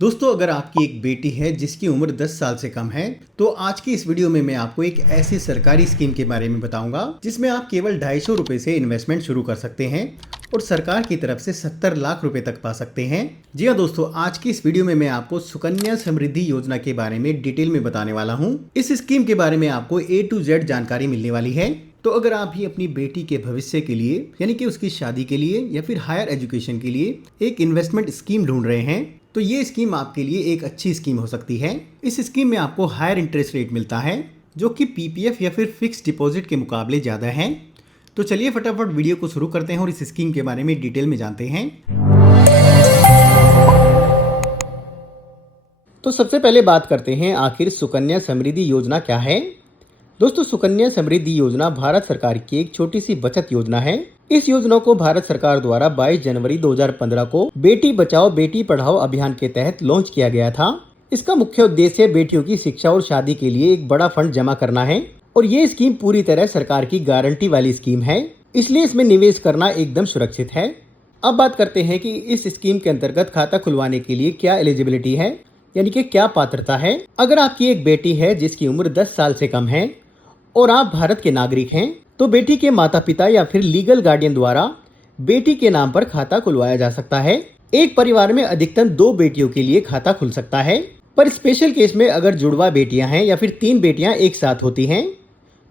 दोस्तों, अगर आपकी एक बेटी है जिसकी उम्र 10 साल से कम है तो आज की इस वीडियो में मैं आपको एक ऐसी सरकारी स्कीम के बारे में बताऊंगा जिसमें आप केवल 250 रुपए से इन्वेस्टमेंट शुरू कर सकते हैं और सरकार की तरफ से 70 लाख रुपए तक पा सकते हैं। जी हाँ दोस्तों, आज की इस वीडियो में मैं आपको सुकन्या समृद्धि योजना के बारे में डिटेल में बताने वाला हूँ। इस स्कीम के बारे में आपको A to Z जानकारी मिलने वाली है। तो अगर आप भी अपनी बेटी के भविष्य के लिए यानी कि उसकी शादी के लिए या फिर हायर एजुकेशन के लिए एक इन्वेस्टमेंट स्कीम ढूंढ रहे हैं तो ये स्कीम आपके लिए एक अच्छी स्कीम हो सकती है। इस स्कीम में आपको हायर इंटरेस्ट रेट मिलता है जो कि पीपीएफ या फिर फिक्स डिपॉजिट के मुकाबले ज़्यादा है। तो चलिए फटाफट वीडियो को शुरू करते हैं और इस स्कीम के बारे में डिटेल में जानते हैं। तो सबसे पहले बात करते हैं आखिर सुकन्या समृद्धि योजना क्या है। दोस्तों, सुकन्या समृद्धि योजना भारत सरकार की एक छोटी सी बचत योजना है। इस योजना को भारत सरकार द्वारा 22 जनवरी 2015 को बेटी बचाओ बेटी पढ़ाओ अभियान के तहत लॉन्च किया गया था। इसका मुख्य उद्देश्य बेटियों की शिक्षा और शादी के लिए एक बड़ा फंड जमा करना है और ये स्कीम पूरी तरह सरकार की गारंटी वाली स्कीम है, इसलिए इसमें निवेश करना एकदम सुरक्षित है। अब बात करते हैं कि इस स्कीम के अंतर्गत खाता खुलवाने के लिए क्या एलिजिबिलिटी है, यानी कि क्या पात्रता है। अगर आपकी एक बेटी है जिसकी उम्र 10 साल से कम है और आप भारत के नागरिक हैं तो बेटी के माता पिता या फिर लीगल गार्डियन द्वारा बेटी के नाम पर खाता खुलवाया जा सकता है। एक परिवार में अधिकतम 2 बेटियों के लिए खाता खुल सकता है, पर स्पेशल केस में अगर जुड़वा बेटियां हैं या फिर 3 बेटियां एक साथ होती हैं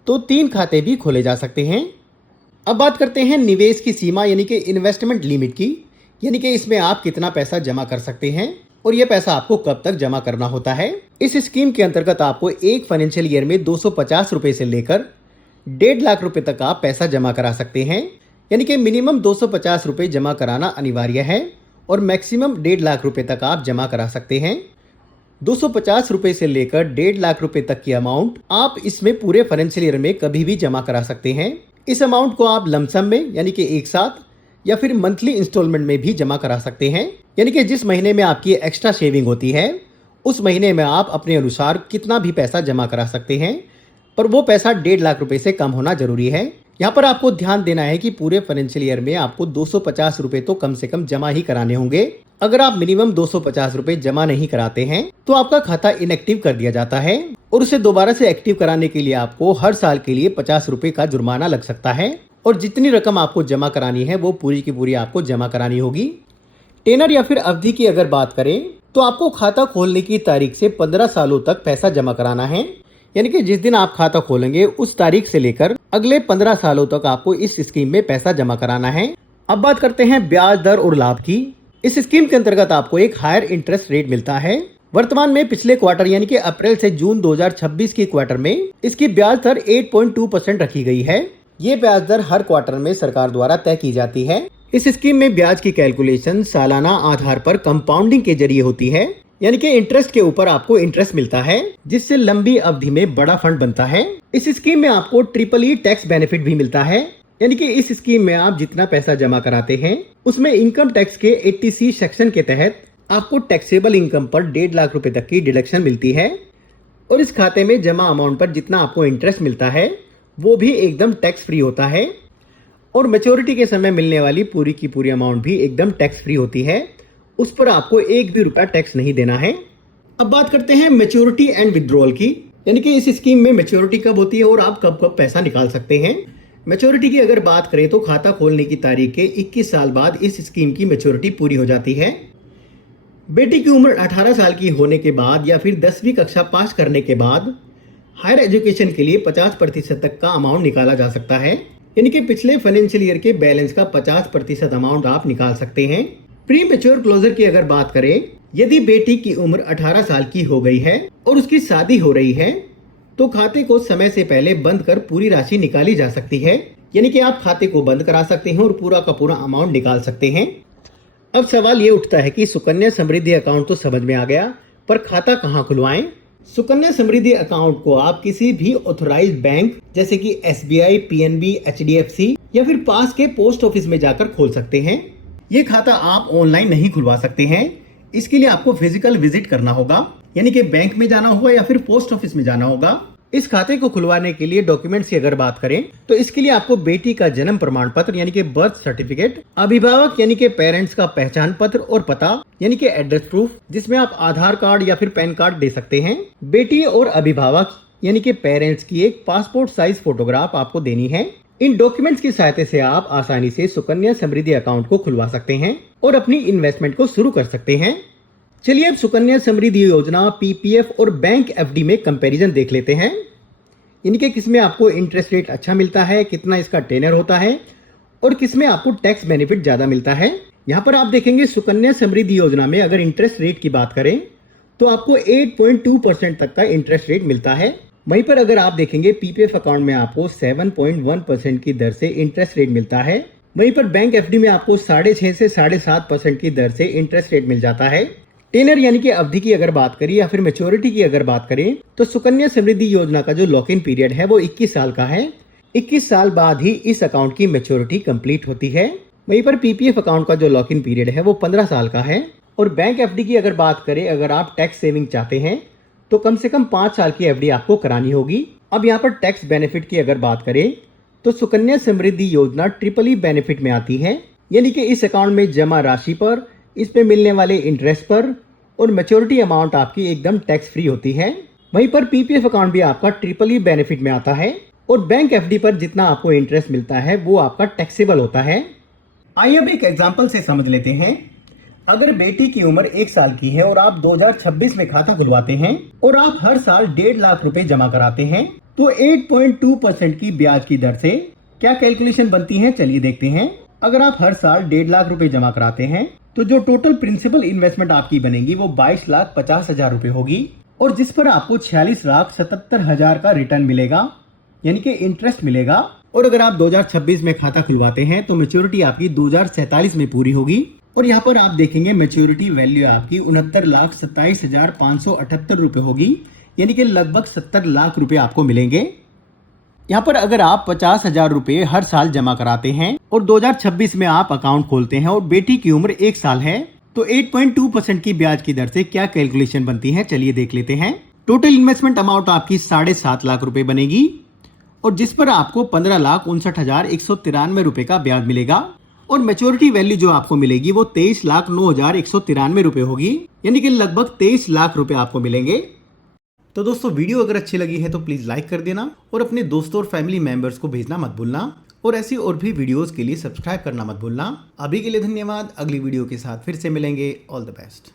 तो 3 खाते भी खोले जा सकते हैं। अब बात करते हैं निवेश की सीमा यानी कि इन्वेस्टमेंट लिमिट की, यानी कि इसमें आप कितना पैसा जमा कर सकते हैं और यह पैसा आपको कब तक जमा करना होता है। इस स्कीम के अंतर्गत आपको एक फाइनेंशियल ईयर में 250 रुपए से लेकर 1.5 लाख रुपए तक आप पैसा जमा करा सकते हैं, यानी कि मिनिमम 250 रुपए जमा कराना अनिवार्य है और मैक्सिमम 1.5 लाख रुपए तक आप जमा करा सकते हैं। 250 रुपए से लेकर 1.5 लाख रुपए तक की अमाउंट आप इसमें पूरे फाइनेंशियल ईयर में कभी भी जमा करा सकते हैं। इस अमाउंट को आप लमसम में यानी कि एक साथ या फिर मंथली इंस्टॉलमेंट में भी जमा करा सकते हैं, यानी कि जिस महीने में आपकी एक्स्ट्रा सेविंग होती है उस महीने में आप अपने अनुसार कितना भी पैसा जमा करा सकते हैं, पर वो पैसा 1.5 लाख रुपए से कम होना जरूरी है। यहाँ पर आपको ध्यान देना है कि पूरे फाइनेंशियल ईयर में आपको 250 रुपए तो कम से कम जमा ही कराने होंगे। अगर आप मिनिमम 250 रुपए जमा नहीं कराते हैं तो आपका खाता इनएक्टिव कर दिया जाता है और उसे दोबारा से एक्टिव कराने के लिए आपको हर साल के लिए 50 रुपए का जुर्माना लग सकता है और जितनी रकम आपको जमा करानी है वो पूरी की पूरी आपको जमा करानी होगी। टेनर या फिर अवधि की अगर बात करें तो आपको खाता खोलने की तारीख से 15 सालों तक पैसा जमा कराना है, यानी कि जिस दिन आप खाता खोलेंगे उस तारीख से लेकर अगले 15 सालों तक आपको इस स्कीम में पैसा जमा कराना है। अब बात करते हैं ब्याज दर और लाभ की। इस स्कीम के अंतर्गत आपको एक हायर इंटरेस्ट रेट मिलता है। वर्तमान में पिछले क्वार्टर यानी कि अप्रैल से जून 2026 की क्वार्टर में इसकी ब्याज दर 8.2% रखी गई है। ये ब्याज दर हर क्वार्टर में सरकार द्वारा तय की जाती है। इस स्कीम में ब्याज की कैलकुलेशन सालाना आधार पर कंपाउंडिंग के जरिए होती है, यानी कि इंटरेस्ट के ऊपर आपको इंटरेस्ट मिलता है जिससे लंबी अवधि में बड़ा फंड बनता है। इस स्कीम में आपको EEE टैक्स बेनिफिट भी मिलता है, यानी कि इस स्कीम में आप जितना पैसा जमा कराते हैं उसमें इनकम टैक्स के 80C सेक्शन के तहत आपको टैक्सेबल इनकम पर 1.5 लाख रुपए तक की डिडक्शन मिलती है और इस खाते में जमा अमाउंट पर जितना आपको इंटरेस्ट मिलता है वो भी एकदम टैक्स फ्री होता है और मैच्योरिटी के समय मिलने वाली पूरी की पूरी अमाउंट भी एकदम टैक्स फ्री होती है, उस पर आपको एक भी रुपया टैक्स नहीं देना है। अब बात करते हैं मैच्योरिटी एंड विड्रॉल की, यानी कि इस स्कीम में मैच्योरिटी कब होती है और आप कब कब पैसा निकाल सकते हैं। मैच्योरिटी की अगर बात करें तो खाता खोलने की तारीख के 21 साल बाद इस स्कीम की मैच्योरिटी पूरी हो जाती है। बेटी की उम्र 18 साल की होने के बाद या फिर 10वीं कक्षा पास करने के बाद हायर एजुकेशन के लिए 50% तक का अमाउंट निकाला जा सकता है, यानी कि पिछले फाइनेंशियल ईयर के बैलेंस का 50% अमाउंट आप निकाल सकते हैं। प्री मैच्योर क्लोजर की अगर बात करें, यदि बेटी की उम्र 18 साल की हो गई है और उसकी शादी हो रही है तो खाते को समय से पहले बंद कर पूरी राशि निकाली जा सकती है, यानी कि आप खाते को बंद करा सकते हैं और पूरा का पूरा अमाउंट निकाल सकते हैं। अब सवाल ये उठता है कि सुकन्या समृद्धि अकाउंट तो समझ में आ गया, पर खाता कहाँ खुलवाएं। सुकन्या समृद्धि अकाउंट को आप किसी भी ऑथराइज्ड बैंक जैसे कि SBI, PNB, HDFC या फिर पास के पोस्ट ऑफिस में जाकर खोल सकते हैं। ये खाता आप ऑनलाइन नहीं खुलवा सकते हैं, इसके लिए आपको फिजिकल विजिट करना होगा, यानी कि बैंक में जाना होगा या फिर पोस्ट ऑफिस में जाना होगा। इस खाते को खुलवाने के लिए डॉक्यूमेंट्स की अगर बात करें तो इसके लिए आपको बेटी का जन्म प्रमाण पत्र यानी कि बर्थ सर्टिफिकेट, अभिभावक यानी कि पेरेंट्स का पहचान पत्र और पता यानी कि एड्रेस प्रूफ, जिसमें आप आधार कार्ड या फिर पैन कार्ड दे सकते हैं। बेटी और अभिभावक यानी कि पेरेंट्स की एक पासपोर्ट साइज फोटोग्राफ आपको देनी है। इन डॉक्यूमेंट्स की सहायता से आप आसानी से सुकन्या समृद्धि अकाउंट को खुलवा सकते हैं और अपनी इन्वेस्टमेंट को शुरू कर सकते हैं। चलिए अब सुकन्या समृद्धि योजना, पीपीएफ और बैंक एफडी में कंपैरिजन देख लेते हैं। इनके किसमें आपको इंटरेस्ट रेट अच्छा मिलता है, कितना इसका टेनर होता है और किसमें आपको टैक्स बेनिफिट ज्यादा मिलता है। यहाँ पर आप देखेंगे सुकन्या समृद्धि योजना में अगर इंटरेस्ट रेट की बात करें तो आपको 8.2% तक का इंटरेस्ट रेट मिलता है। वहीं पर अगर आप देखेंगे पीपीएफ अकाउंट में आपको 7.1% की दर से इंटरेस्ट रेट मिलता है। वहीं पर बैंक एफडी में आपको 6.5 से 7.5% की दर से इंटरेस्ट रेट मिल जाता है। टेनर यानी कि अवधि की अगर बात करें या फिर मैच्योरिटी की अगर बात करें तो सुकन्या समृद्धि योजना का जो लॉक इन पीरियड है वो 21 साल का है। 21 साल बाद ही इस अकाउंट की मैच्योरिटी कंप्लीट होती है। वहीं पर पीपीएफ अकाउंट का जो लॉक इन पीरियड है वो 15 साल का है। और बैंक एफडी की अगर बात करें, अगर आप टैक्स सेविंग चाहते हैं तो कम से कम 5 साल की एफडी आपको करानी होगी। अब यहाँ पर टैक्स बेनिफिट की अगर बात करें तो सुकन्या समृद्धि योजना ट्रिपल बेनिफिट में आती है, यानी कि इस अकाउंट में जमा राशि पर, इस पे मिलने वाले इंटरेस्ट पर और मैच्योरिटी अमाउंट आपकी एकदम टैक्स फ्री होती है। वहीं पर पीपीएफ अकाउंट भी आपका ट्रिपल बेनिफिट में आता है और बैंक एफडी पर जितना आपको इंटरेस्ट मिलता है वो आपका टैक्सेबल होता है। आइए अब एक एग्जांपल से समझ लेते हैं। अगर बेटी की उम्र 1 साल की है और आप 2026 में खाता खुलवाते हैं और आप हर साल 1.5 लाख रुपए जमा कराते हैं तो 8.2% की ब्याज की दर से क्या कैलकुलेशन बनती है, चलिए देखते हैं। अगर आप हर साल 1.5 लाख रुपए जमा कराते हैं तो जो टोटल प्रिंसिपल इन्वेस्टमेंट आपकी बनेगी वो 22,50,000 रुपए होगी और जिस पर आपको 46,77,000 का रिटर्न मिलेगा यानी कि इंटरेस्ट मिलेगा। और अगर आप 2026 में खाता खुलवाते हैं तो मैच्योरिटी आपकी 2047 में पूरी होगी और यहाँ पर आप देखेंगे मैच्योरिटी वैल्यू आपकी 69,27,578 रुपए होगी, यानी कि लगभग 70 लाख रुपए आपको मिलेंगे। यहाँ पर अगर आप 50,000 रुपए हर साल जमा कराते हैं और 2026 में आप अकाउंट खोलते हैं और बेटी की उम्र 1 साल है तो 8.2% की ब्याज की दर से क्या कैलकुलेशन बनती है, चलिए देख लेते हैं। टोटल इन्वेस्टमेंट अमाउंट आपकी 7.5 लाख रुपए बनेगी और जिस पर आपको 15,59,193 रुपए का ब्याज मिलेगा और मैच्योरिटी वैल्यू जो आपको मिलेगी वो 23,09,193 रुपए होगी, यानी कि लगभग 23 लाख रुपए आपको मिलेंगे। तो दोस्तों वीडियो अगर अच्छी लगी है तो प्लीज लाइक कर देना और अपने दोस्तों और फैमिली मेंबर्स को भेजना मत भूलना और ऐसी और भी वीडियोस के लिए सब्सक्राइब करना मत भूलना। अभी के लिए धन्यवाद। अगली वीडियो के साथ फिर से मिलेंगे। All the best.